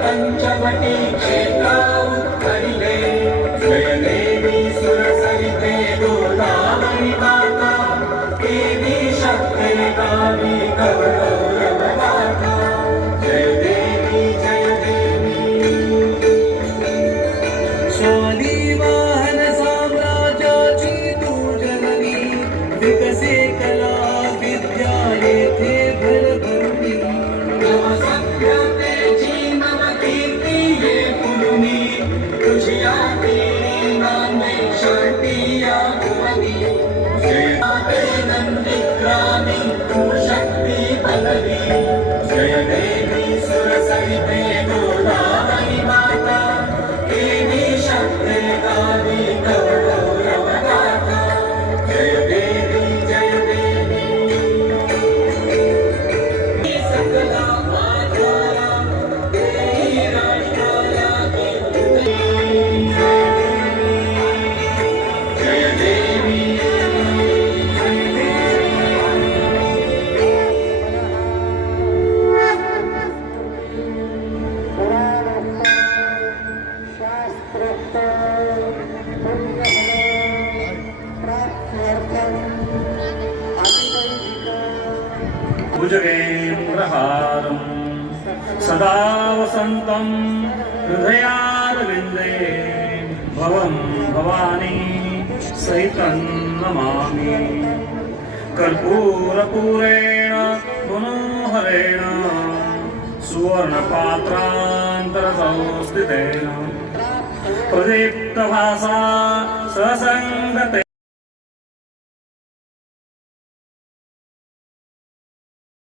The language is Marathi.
पंचवटी क्षेत्र उत्तरिले जय देवी सुरसरिते गोदावरी माता देवी शक्ति गावी गौरवगाथा जय देवी स्वाली वाहन साम्राज्याची तू जननी विकसे कला विद्या येथे भरभरली जय देवी सुरसरिते गोदावरी माता देवी शक्ति गावी गौरवगाथा जय देवी सकला आधारा देवी राष्ट्राला जय देवी भुजगेन्द्रहारं सदा वसन्तं हृदयारविन्दे भवं भवानी सहितं नमामि कर्पूरपूरेण मनोहरेण सुवर्णपात्रान्तरसंस्थितेन प्रदीप्तभासा ससङ्गते